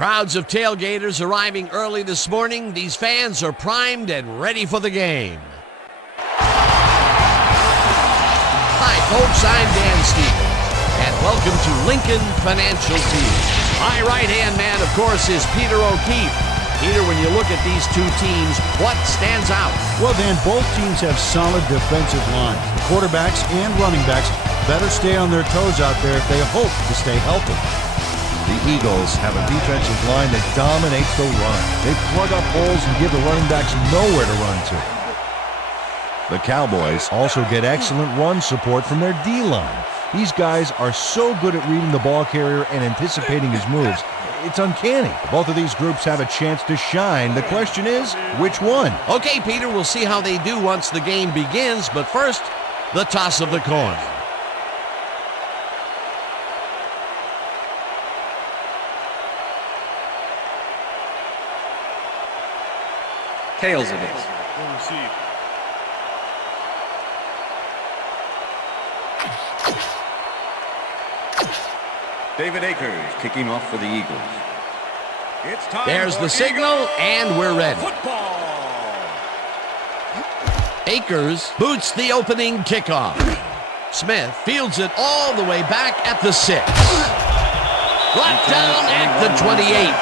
Crowds of tailgaters arriving early this morning. These fans are primed and ready for the game. Hi, folks. I'm Dan Stevens, and welcome to Lincoln Financial Field. My right-hand man, of course, is Peter O'Keefe. Peter, when you look at these two teams, what stands out? Well, Dan, both teams have solid defensive lines. The quarterbacks and running backs better stay on their toes out there if they hope to stay healthy. The Eagles have a defensive line that dominates the run. They plug up holes and give the running backs nowhere to run to. The Cowboys also get excellent run support from their D-line. These guys are so good at reading the ball carrier and anticipating his moves. It's uncanny. Both of these groups have a chance to shine. The question is, which one? Okay, Peter, we'll see how they do once the game begins, but first, the toss of the coin. Tails it is. David Akers kicking off for the Eagles. There's the signal, and we're ready. Akers boots the opening kickoff. Smith fields it all the way back at the 6. Brought down at the 28.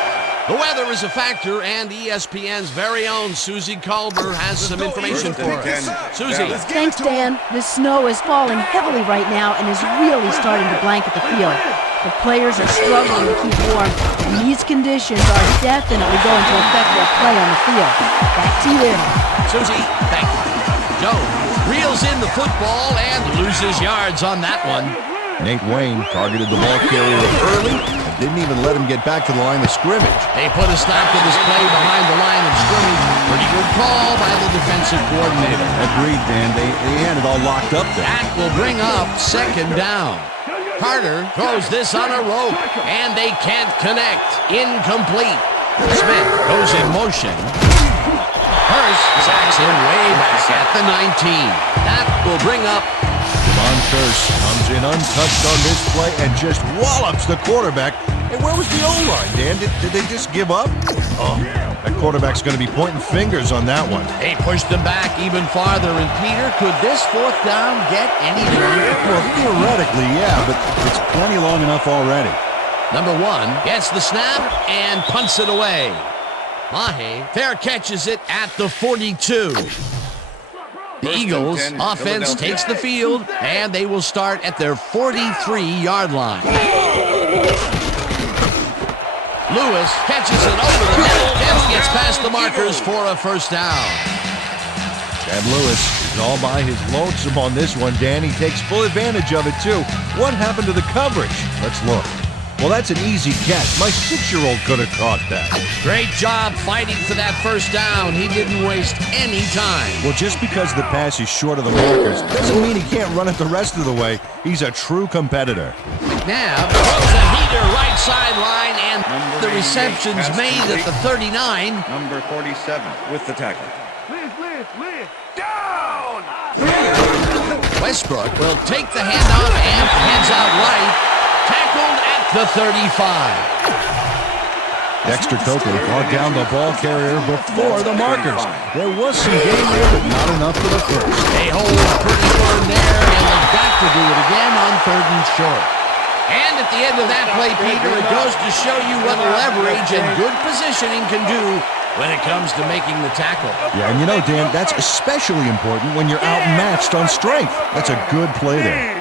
The weather is a factor, and ESPN's very own Susie Culber has some information for us. Susie. Thanks, Dan. The snow is falling heavily right now and is really starting to blanket the field. The players are struggling to keep warm, and these conditions are definitely going to affect their play on the field. Back to you. Susie, thank you. Jones reels in the football and loses yards on that one. Nate Wayne targeted the ball carrier early and didn't even let him get back to the line of scrimmage. They put a stop to this play behind the line of scrimmage. Pretty good call by the defensive coordinator. Agreed, Dan. They had it all locked up there. That will bring up second down. Carter throws this on a rope, and they can't connect. Incomplete. Smith goes in motion. Hurst sacks him way back at the 19. That will bring up Von Hurst comes in untouched on this play and just wallops the quarterback. And where was the O-line, Dan? Did they just give up? Oh, that quarterback's going to be pointing fingers on that one. They pushed them back even farther. And Peter, could this fourth down get any longer? Well, theoretically, yeah, but it's plenty long enough already. Number 1 gets the snap and punts it away. Mahe fair catches it at the 42. The Eagles offense takes the field, and they will start at their 43-yard line. Lewis catches it over the middle and gets past the markers for a first down. Chad Lewis is all by his lonesome on this one, Dan. He takes full advantage of it, too. What happened to the coverage? Let's look. Well, that's an easy catch. My 6-year-old could have caught that. Great job fighting for that first down. He didn't waste any time. Well, just because the pass is short of the markers doesn't mean he can't run it the rest of the way. He's a true competitor. McNabb throws a heater right sideline, and the reception's made at the 39. Number 47 with the tackle. Down! Westbrook will take the handoff and heads out right. Tackled at the 35. Dexter Coakley brought down the ball carrier before the markers. There was some game there, but not enough for the first. They hold pretty firm there, and they've got to do it again on 3rd and short. And at the end of that play, Peter, it goes to show you what leverage and good positioning can do when it comes to making the tackle. Yeah, and you know, Dan, that's especially important when you're outmatched on strength. That's a good play there.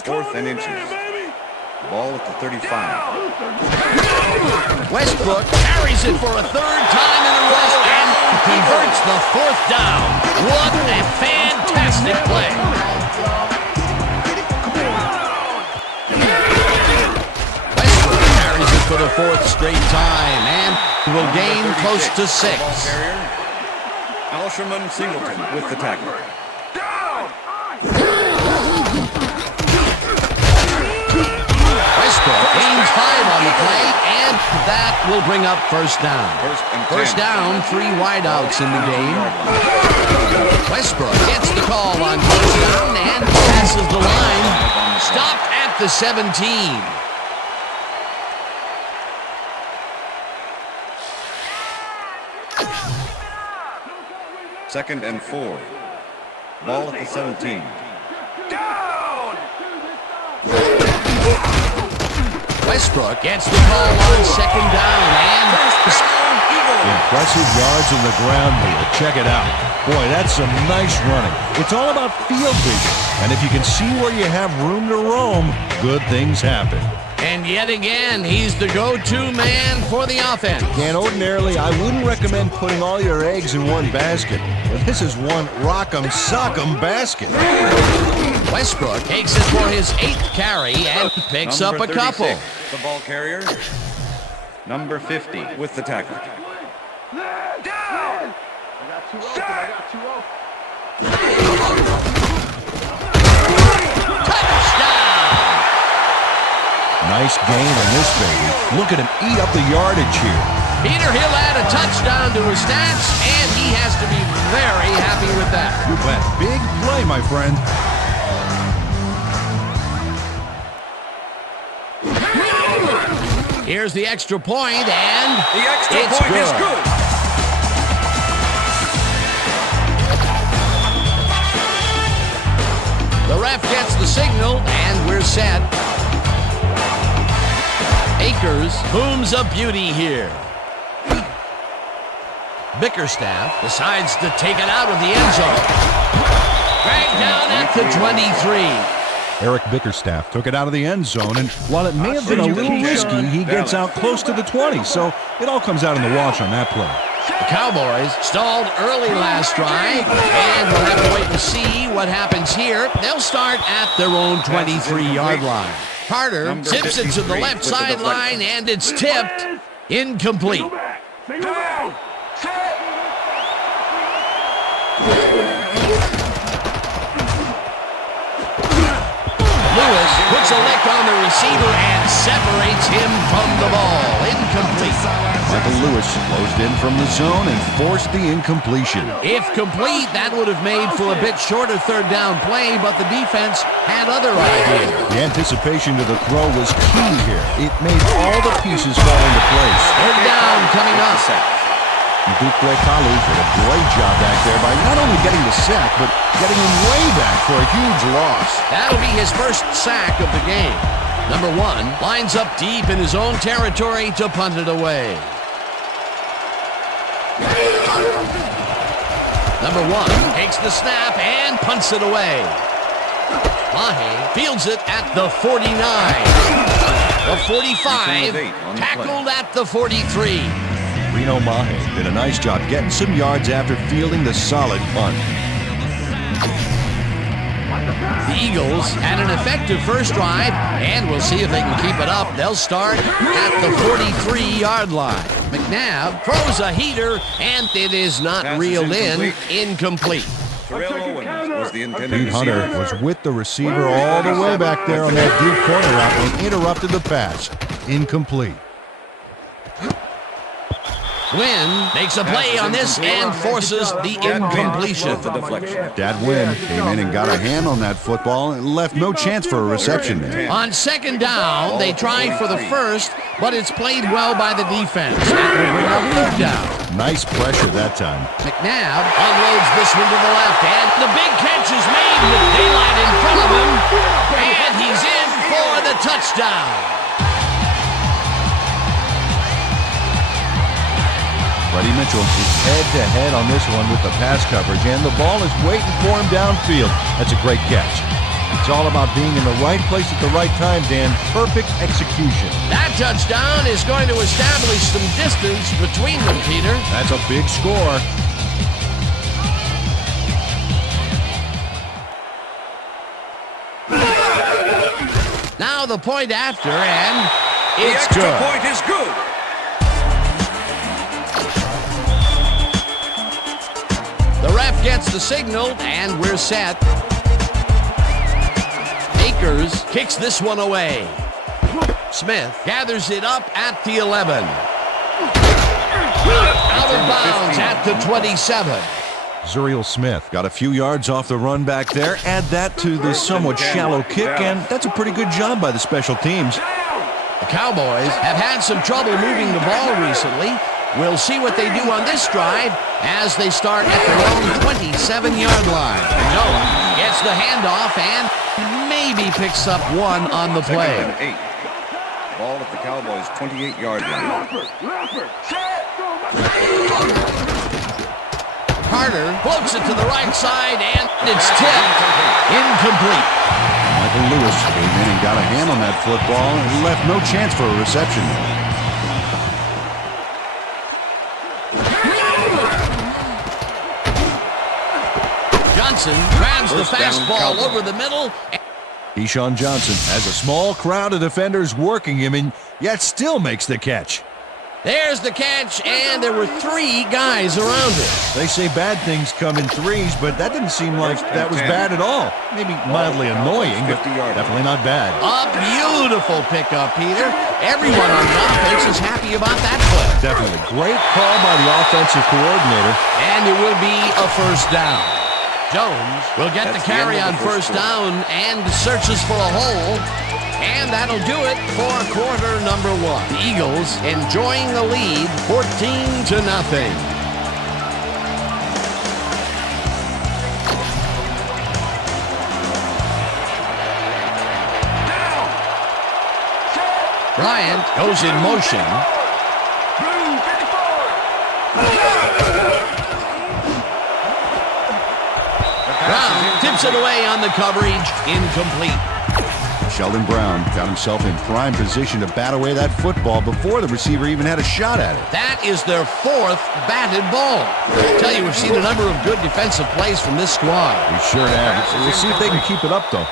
Fourth and inches. Ball at the 35. Westbrook carries it for a 3rd time in a row and converts the 4th down. What a fantastic play. Westbrook carries it for the 4th straight time and will gain close to 6. Alsherman Singleton with the tackle. Westbrook gains 5 on the play, and that will bring up first down. First down, 3 wideouts in the game. Westbrook gets the call on first down and passes the line. Stopped at the 17. Second and 4. Ball at the 17. Westbrook gets the call on second down and Impressive yards on the ground here. Check it out. Boy, that's some nice running. It's all about field vision. And if you can see where you have room to roam, good things happen. And yet again, he's the go-to man for the offense. And ordinarily, I wouldn't recommend putting all your eggs in one basket. But this is one rock'em sock'em basket. Westbrook takes it for his 8th carry and picks up a couple. 36, the ball carrier. Number 50 with the tackle. Nice gain on this baby. Look at him eat up the yardage here. Peter, he'll add a touchdown to his stats, and he has to be very happy with that. You bet. Big play, my friend. Here's the extra point, and The extra it's point good. is good. The ref gets the signal, and we're set. Akers booms a beauty here. Bickerstaff decides to take it out of the end zone. Dragged down at the 23. Eric Bickerstaff took it out of the end zone, and while it may have been a little risky, he gets out close to the 20, so it all comes out in the wash on that play. The Cowboys stalled early last drive, and we'll have to wait and see what happens here. They'll start at their own 23-yard line. Carter tips it to the left sideline, and it's tipped. Incomplete. Lewis puts a lick on the receiver and separates him from the ball. Incomplete. Michael Lewis closed in from the zone and forced the incompletion. If complete, that would have made for a bit shorter third down play, but the defense had other ideas. The anticipation to the throw was key here. It made all the pieces fall into place. Third down coming up. Dukwe Kalu did a great job back there by not only getting the sack, but getting him way back for a huge loss. That'll be his first sack of the game. Number 1 lines up deep in his own territory to punt it away. Number 1 takes the snap and punts it away. Mahe fields it at the 49. The 45 tackled at the 43. Reno Mahe did a nice job getting some yards after fielding the solid punt. The Eagles had an effective first drive, and we'll see if they can keep it up. They'll start at the 43-yard line. McNabb throws a heater, and it is not reeled in. Incomplete. Terrell Owens was the intended Pete Hunter receiver. was with the receiver all the way back there on that deep corner route and interrupted the pass. Incomplete. Wynn makes a play on this and forces the incompletion. The deflection. Dad Wynn came in and got a hand on that football and left no chance for a reception there. On second down, they try for the first, but it's played well by the defense. That will bring up third down. Nice pressure that time. McNabb unloads this one to the left, and the big catch is made with daylight in front of him, and he's in for the touchdown. Buddy Mitchell is head-to-head on this one with the pass coverage, and the ball is waiting for him downfield. That's a great catch. It's all about being in the right place at the right time, Dan. Perfect execution. That touchdown is going to establish some distance between them, Peter. That's a big score. Now the point after, and The it's extra good. point is good. The ref gets the signal, and we're set. Akers kicks this one away. Smith gathers it up at the 11. Out of bounds at the 27. Zuriel Smith got a few yards off the run back there. Add that to the somewhat shallow kick, and that's a pretty good job by the special teams. The Cowboys have had some trouble moving the ball recently. We'll see what they do on this drive as they start at their own 27-yard line. Jones gets the handoff and maybe picks up one on the play. Second and 8. Ball at the Cowboys' 28-yard line. Carter floats it to the right side, and it's tipped. Incomplete. Michael Lewis came in and got a hand on that football and left no chance for a reception. Johnson grabs the fastball over the middle. Keyshawn Johnson has a small crowd of defenders working him, and yet still makes the catch. There's the catch, and there were 3 guys around it. They say bad things come in threes, but that didn't seem like that was bad at all. Maybe mildly annoying, but definitely not bad. A beautiful pickup, Peter. Everyone on the offense is happy about that play. Definitely. Great call by the offensive coordinator. And it will be a first down. Jones will get the carry on first down and searches for a hole. And that'll do it for quarter number 1. The Eagles enjoying the lead, 14-0. Bryant goes in motion. Brown tips it away on the coverage, incomplete. Sheldon Brown got himself in prime position to bat away that football before the receiver even had a shot at it. That is their 4th batted ball. I tell you, we've seen a number of good defensive plays from this squad. We sure have. We'll see if they can keep it up, though.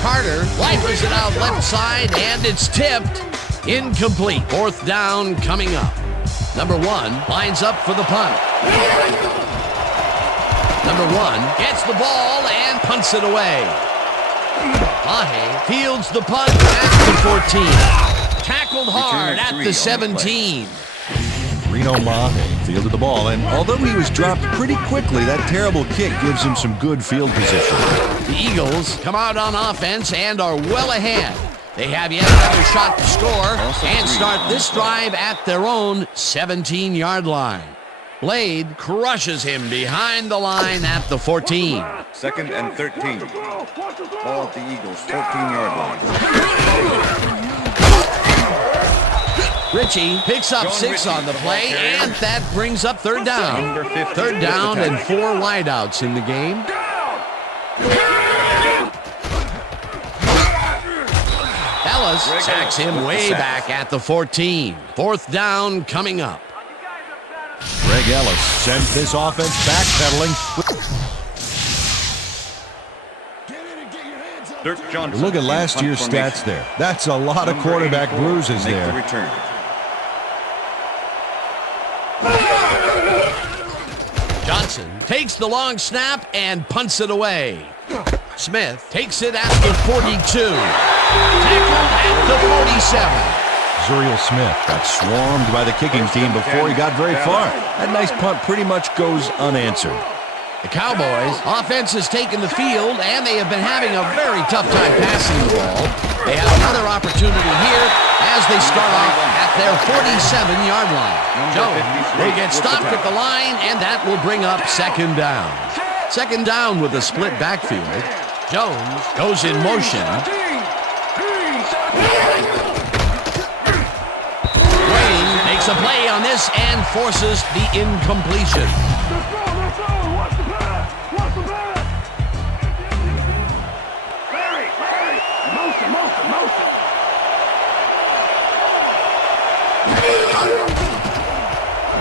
Carter wipers it out left side, and it's tipped. Incomplete. 4th down coming up. Number 1 lines up for the punt. Number 1 gets the ball and punts it away. Mahe fields the punt at the 14. Tackled hard at the 17. Reno Mahe fielded the ball, and although he was dropped pretty quickly, that terrible kick gives him some good field position. The Eagles come out on offense and are well ahead. They have yet another shot to score and start this drive at their own 17-yard line. Blade crushes him behind the line at the 14. Second and 13. Ball at the Eagles' 14-yard line. Richie picks up 6 on the play, and that brings up 3rd down. 3rd down and 4 wideouts in the game. Ellis sacks him way back at the 14. 4th down coming up. Greg Ellis sends this offense backpedaling. Look at last year's stats there. That's a lot of quarterback bruises there. Johnson takes the long snap and punts it away. Smith takes it at the 42. Tackled at the 47. Zuriel Smith got swarmed by the kicking team before he got very far. That nice punt pretty much goes unanswered. The Cowboys' offense has taken the field, and they have been having a very tough time passing the ball. They have another opportunity here as they start off at their 47-yard line. Jones will get stopped at the line, and that will bring up 2nd down. 2nd down with a split backfield. Jones goes in motion. A play on this and forces the incompletion.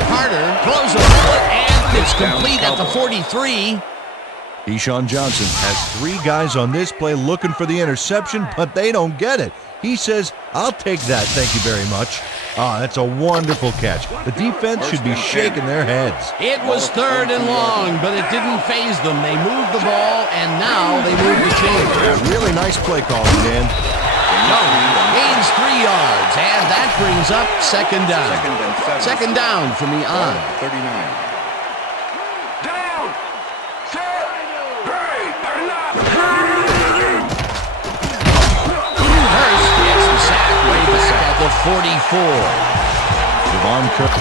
Carter throws a bullet, and it's complete at the 43. Keyshawn Johnson has 3 guys on this play looking for the interception, but they don't get it. He says, "I'll take that, thank you very much." Ah, that's a wonderful catch. The defense should be shaking their heads. It was 3rd and long, but it didn't faze them. They moved the ball, and now they move the chains. Yeah, really nice play calling, Dan. Gains 3 yards, and that brings up second down. Second down from the on. 39. Down! Set! Hurry! Hurst gets the sack way back at the 44. Devon Cook.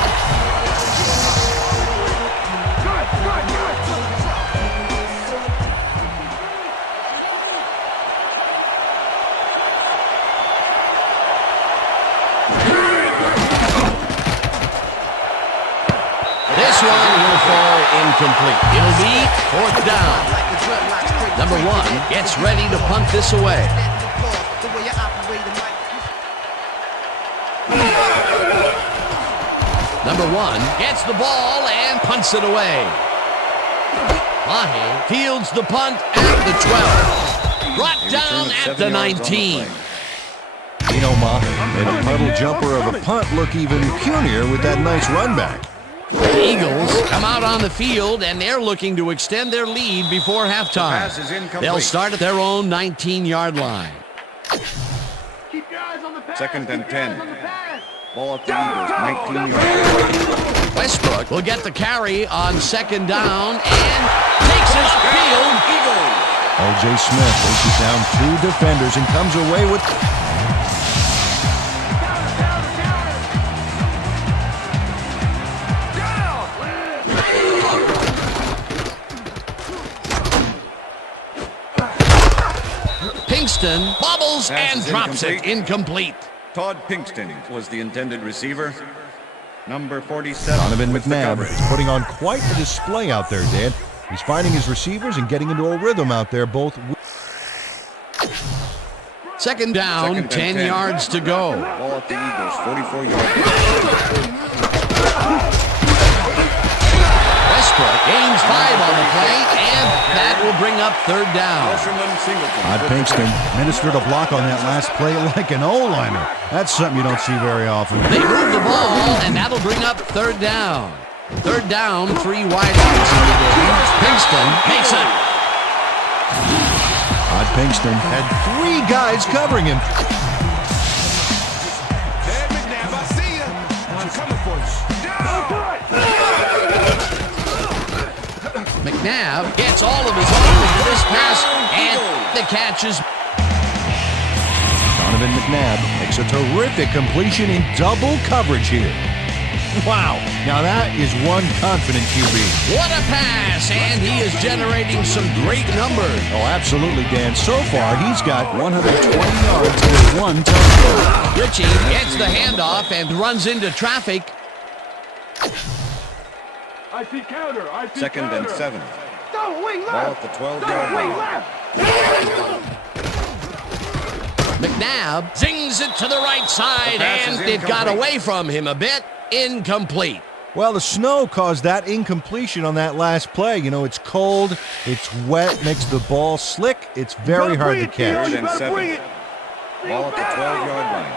This one will fall incomplete. It'll be fourth down. Number 1 gets ready to punt this away. Number 1 gets the ball and punts it away. Mahe fields the punt at the 12. Brought down at the 19. You know, Mahe made a puddle jumper of a punt look even punier with that nice run back. The Eagles come out on the field, and they're looking to extend their lead before halftime. They'll start at their own 19-yard line. Second and 10. Ball at the Eagles, 19 yards. Westbrook will get the carry on second down and takes his field. O.J. Smith faces down 2 defenders and comes away with... Pinkston bobbles and drops it. Incomplete. Todd Pinkston was the intended receiver. Number 47. Donovan with the McNabb coverage. is putting on quite a display out there, Dan. He's finding his receivers and getting into a rhythm out there, both... Second down, 10 yards to go. Ball at the Eagles, 44 yards. Westbrook gains 5 on the play, and that will bring up third down. Todd Pinkston ministered a block on that last play like an O-liner. That's something you don't see very often. They move the ball, and that'll bring up third down. Third down, 3 wideouts in the game. Pinkston makes it. Todd Pinkston had 3 guys covering him. Hey, McNabb, I see you. I'm coming for you. McNabb gets all of his arm into this pass, and the catch is... Donovan McNabb makes a terrific completion in double coverage here. Wow, now that is one confident QB. What a pass, and he is generating some great numbers. Oh, absolutely, Dan. So far, he's got 120 yards and 1 touchdown. Ritchie gets the handoff and runs into traffic. I see counter. I see Second counter. and 7. Double wing left. Ball at the 12-yard Double wing line. left. McNabb zings it to the right side, The pass and is it got incomplete. away from him a bit. Incomplete. Well, the snow caused that incompletion on that last play. You know, it's cold, it's wet, makes the ball slick. It's very hard to catch. Third and 7. Ball at the 12-yard line.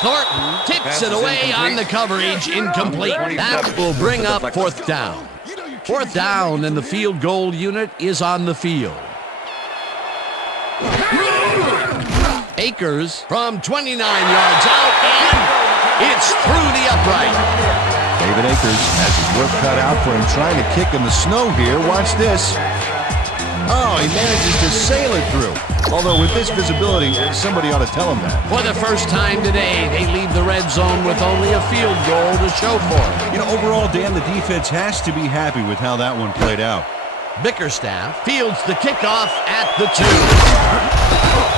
Thornton tips it away on the coverage. Incomplete. That will bring up fourth down. Fourth down, and the field goal unit is on the field. Akers from 29 yards out, and it's through the upright. David Akers has his work cut out for him trying to kick in the snow here. Watch this. Oh, he manages to sail it through. Although with this visibility, somebody ought to tell him that. For the first time today, they leave the red zone with only a field goal to show for it. You know, overall, Dan, the defense has to be happy with how that one played out. Bickerstaff fields the kickoff at the 2.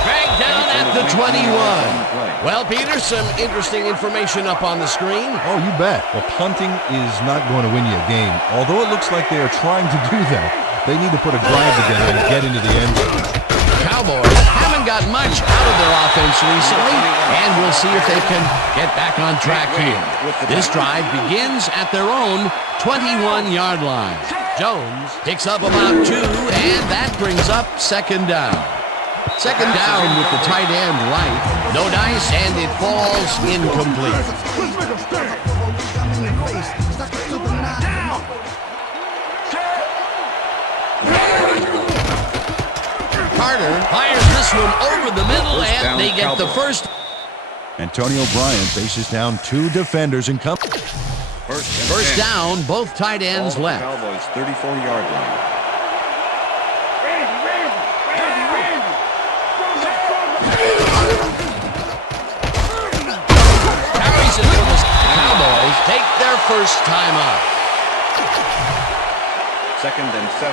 Dragged down at the 21. Well, Peter, some interesting information up on the screen. Oh, you bet. Well, punting is not going to win you a game. Although it looks like they are trying to do that, they need to put a drive together and get into the end zone. Cowboys haven't got much out of their offense recently, and we'll see if they can get back on track here. This drive begins at their own 21-yard line. Jones picks up about 2, and that brings up second down. Second down with the tight end right. No dice, and it falls incomplete. Carter fires this one over the middle, First and down, they get the Cowboys. first. Antonio Bryant faces down 2 defenders and comes. First down, both tight ends Ball at the left. Cowboys 34-yard line. Carries it for the Cowboys. Take their first time out. 2nd and 7.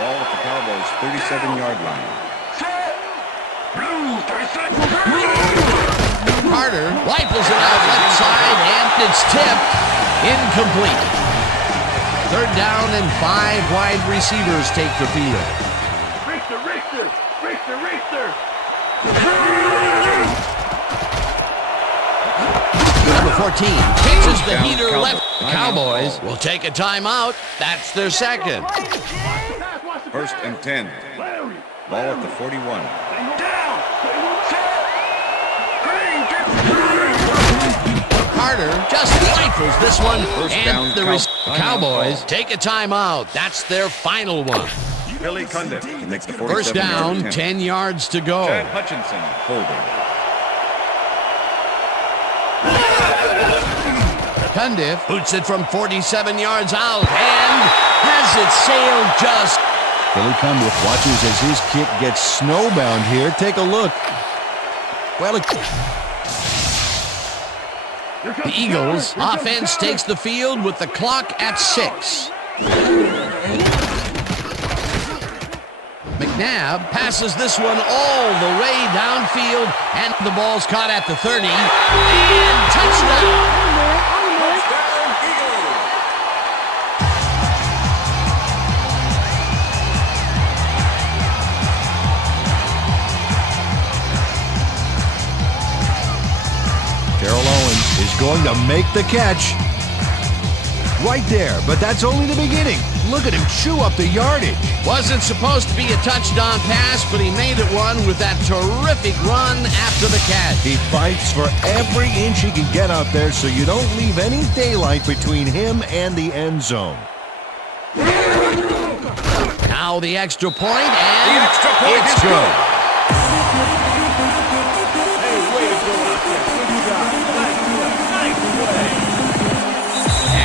Ball at the Cowboys 37-yard line. Carter rifles it out left side, and it's tipped. Incomplete. 3rd down, and 5 wide receivers take the field. Number 14 catches the Down, heater Cowboys. left. Cowboys will take a timeout. That's their second. 1st and 10. Ball at the 41. Carter just rifles this one, First and down, the Cowboys Cowboys. take a timeout. That's their final one. Billy Cundiff to make the 47-yard First down, attempt. 10 yards to go. Chad Hutchinson holding. Cundiff boots it from 47 yards out and has it sailed just. Billy Cundiff watches as his kick gets snowbound here. Take a look. Well, The Eagles offense takes the field with the clock at 6. McNabb passes this one all the way downfield, and the ball's caught at the 30, and touchdown! Terrell Owens is going to make the catch. Right there, but that's only the beginning. Look at him chew up the yardage. Wasn't supposed to be a touchdown pass, but he made it one with that terrific run after the catch. He fights for every inch he can get out there so you don't leave any daylight between him and the end zone. Now the extra point, and The extra point it's is good.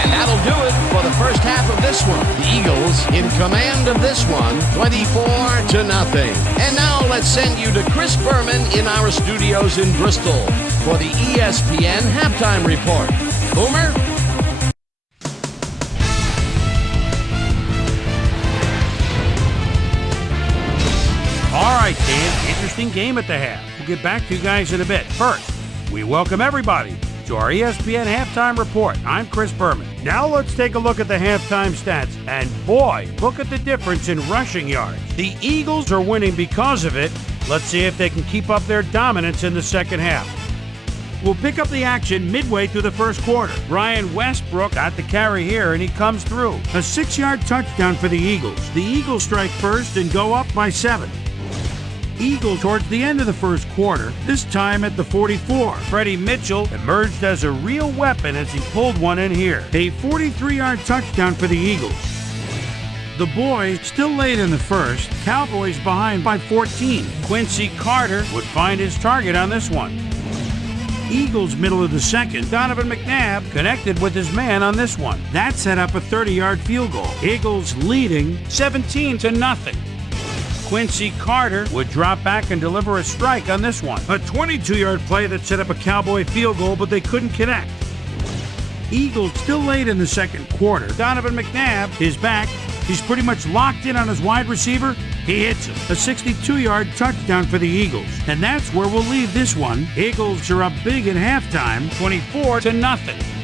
And that'll do it for the first half of this one. The Eagles in command of this one, 24-0. And now let's send you to Chris Berman in our studios in Bristol for the ESPN Halftime Report. Boomer? All right, Dan, interesting game at the half. We'll get back to you guys in a bit. First, we welcome everybody to our ESPN Halftime Report. I'm Chris Berman. Now let's take a look at the halftime stats. And boy, look at the difference in rushing yards. The Eagles are winning because of it. Let's see if they can keep up their dominance in the second half. We'll pick up the action midway through the first quarter. Brian Westbrook got the carry here, and he comes through. A 6-yard touchdown for the Eagles. The Eagles strike first and go up by 7. Eagles towards the end of the first quarter, this time at the 44. Freddie Mitchell emerged as a real weapon as he pulled one in here. A 43-yard touchdown for the Eagles. The boys still late in the first. Cowboys behind by 14. Quincy Carter would find his target on this one. Eagles middle of the second. Donovan McNabb connected with his man on this one. That set up a 30-yard field goal. Eagles leading 17-0. Quincy Carter would drop back and deliver a strike on this one. A 22-yard play that set up a Cowboy field goal, but they couldn't connect. Eagles still late in the second quarter. Donovan McNabb is back. He's pretty much locked in on his wide receiver. He hits him. A 62-yard touchdown for the Eagles. And that's where we'll leave this one. Eagles are up big at halftime, 24-0.